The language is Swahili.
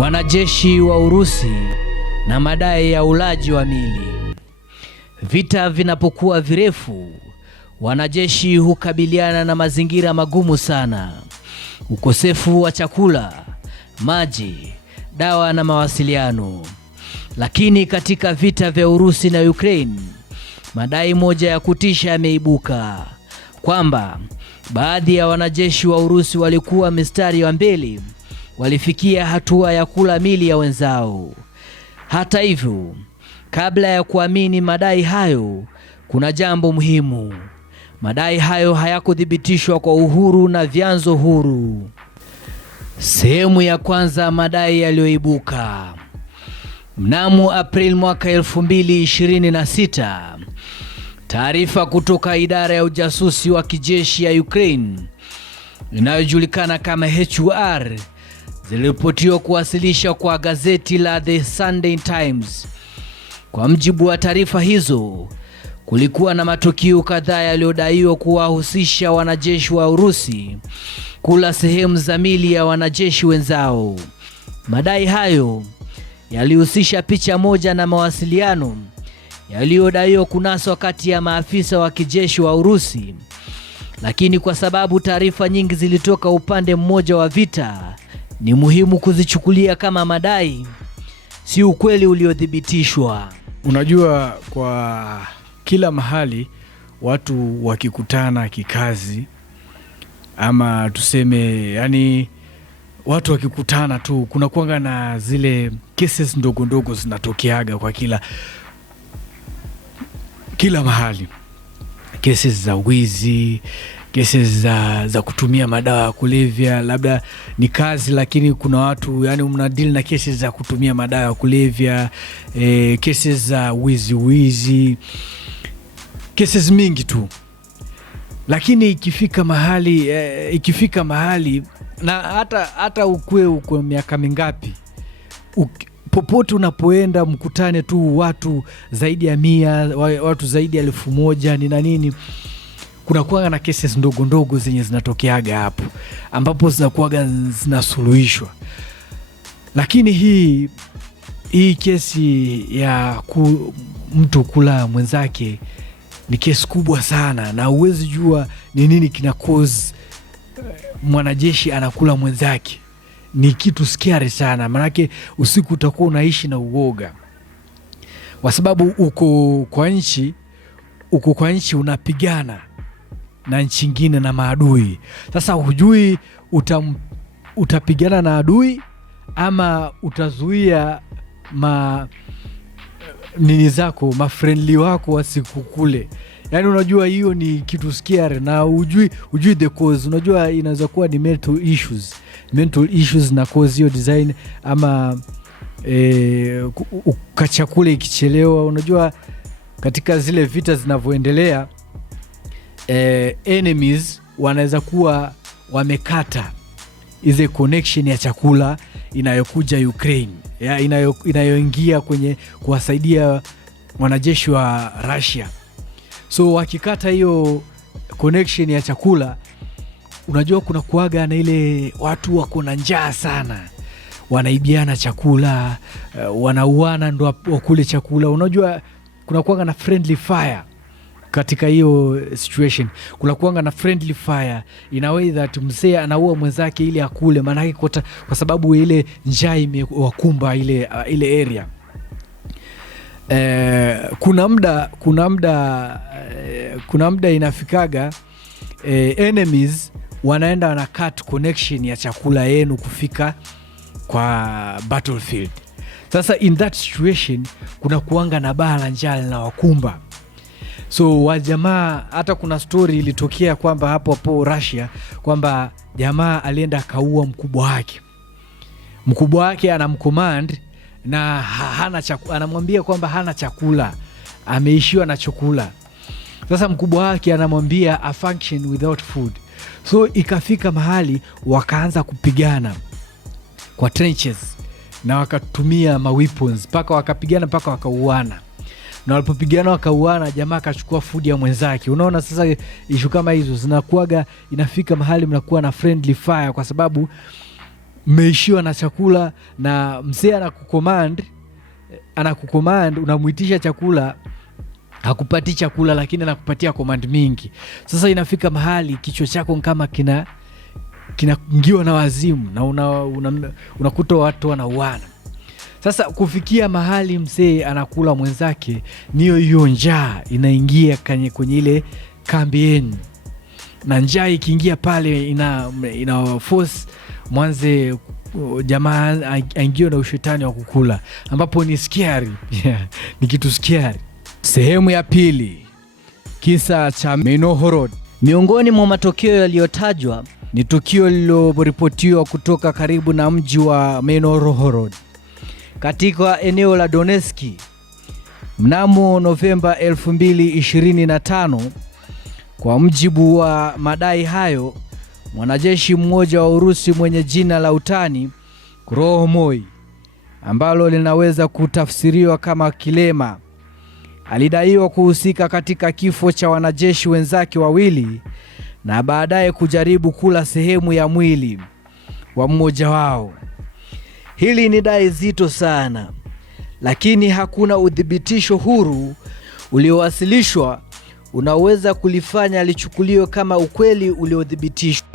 Wanajeshi wa Urusi na madai ya ulaji wa mili. Vita vinapokuwa virefu, wanajeshi hukabiliana na mazingira magumu sana. Ukosefu wa chakula, maji, dawa na mawasiliano. Lakini katika vita vya Urusi na Ukraine, madai moja ya kutisha yameibuka kwamba baadhi ya wanajeshi wa Urusi walikuwa mistari wa mbele, walifikia hatua ya kula mili ya wenzao. Hata hivyo, kabla ya kuamini madai hayo, kuna jambo muhimu. Madai hayo hayakuthibitishwa kwa uhuru na vyanzo huru. Sehemu ya kwanza, madai yaliyoibuka. Mnamo April mwaka 2026, taarifa kutoka idara ya ujasusi wa kijeshi ya Ukraine inayojulikana kama HUR ziliripotiwa kuwasilisha kwa gazeti la The Sunday Times. Kwa mjibu wa taarifa hizo, kulikuwa na matukio kadhaa yaliyodaiwa kuwahusisha wanajeshi wa Urusi kula sehemu za mili ya wanajeshi wenzao. Madai hayo yalihusisha picha moja na mawasiliano yaliyodaiwa kunaswa kati ya maafisa wa kijeshi wa Urusi, lakini kwa sababu taarifa nyingi zilitoka upande mmoja wa vita, ni muhimu kuzichukulia kama madai, si ukweli uliothibitishwa. Unajua, kwa kila mahali watu wakikutana kikazi, ama tuseme yani watu wakikutana tu, kuna kuanga na zile cases ndogo ndogo zinatokeaga kwa kila mahali. Cases za wizi, cases za kutumia madawa ya kulevya. Labda ni kazi, lakini kuna watu yani mnadeal na cases za kutumia madawa ya kulevya, cases za wizi, cases mingi tu. Lakini ikifika mahali na hata ukwe miaka mingapi, popote unapoenda mkutane tu watu zaidi ya 100, watu zaidi ya 1000 ni na nini, kuna kuanga na cases ndogo ndogo zenye zinatokeaga hapo, ambapo zinakuaga zinasuluhishwa. Lakini hii kesi ya mtu kula mwenzake ni kesi kubwa sana, na uwezi jua ni nini kina cause mwanajeshi anakula mwenzake. Ni kitu scary sana, manake usiku utakuwa unaishi na uoga, kwa sababu uko kwa nchi unapigana na nchi nyingine na maadui. Sasa hujui utapigana na adui ama utazuia nini zako, mafriendly wako wasikukule. Yani unajua hiyo ni kitu scary, na ujui the cause. Unajua inaweza kuwa ni mental issues na cause hiyo design, ama ukachakule ikichelewa. Unajua katika zile vita zinavyoendelea, enemies wanaweza kuwa wamekata ile connection ya chakula inayokuja Ukraine, inayoingia kwenye kuwasaidia wanajeshi wa Russia. So wakikata hiyo connection ya chakula, unajua kuna kuaga na ile watu wako na njaa sana, wanaibiana chakula, wanauana ndo wakule chakula. Unajua kuna kuaga na friendly fire katika hiyo situation. Kuna kuanga na friendly fire in a way that msee anaua mwenzake ili akule, maana kwa sababu ile njaa imewakumba ile area. Kuna muda inafikaga enemies wanaenda wana cut connection ya chakula yenu kufika kwa battlefield. Sasa in that situation kuna kuanga na baa la njaa na wakumba. So wajamaa, hata kuna story ilitokea kwamba hapo Russia, kwamba jamaa alienda akaua mkubwa wake anamcommand na anamwambia kwamba hana chakula, ameishiwa na chakula. Sasa mkubwa wake anamwambia a function without food. So ikafika mahali wakaanza kupigana kwa trenches na wakatumia weapons mpaka wakapigana mpaka wakauana. Na walipopigana wakauana, jamaa akachukua food ya mwenzake. Unaona sasa issue kama hizo zinakuaga, inafika mahali mnakuwa na friendly fire, kwa sababu mmeishiwa na chakula na mzee anakucommand, unamuitisha chakula, hakupati chakula lakini anakupatia command mingi. Sasa inafika mahali kichwa chako kama kinaingiwa na wazimu na unakuta watu wanauana. Sasa kufikia mahali mzee anakula mwenzake, niyo hiyo njaa inaingia kwenye ile kambi yenu, na njaa ikiingia pale ina force mwanze jamaa aingiwe na ushetani wa kukula, ambapo ni scary. Ni kitu scary. Sehemu ya pili, kisa cha Menohorod. Miongoni mwa matokeo yaliyotajwa ni tukio lililoripotiwa kutoka karibu na mji wa Menohorod katika eneo la Donetsk mnamo Novemba 2025. Kwa mjibu wa madai hayo, mwanajeshi mmoja wa Urusi mwenye jina la utani Krohomoi, ambalo linaweza kutafsiriwa kama kilema, alidaiwa kuhusika katika kifo cha wanajeshi wenzake wawili na baadaye kujaribu kula sehemu ya mwili wa mmoja wao. Hili ni dai zito sana, lakini hakuna udhibitisho huru uliowasilishwa unaweza kulifanya lichukuliwe kama ukweli uliothibitishwa.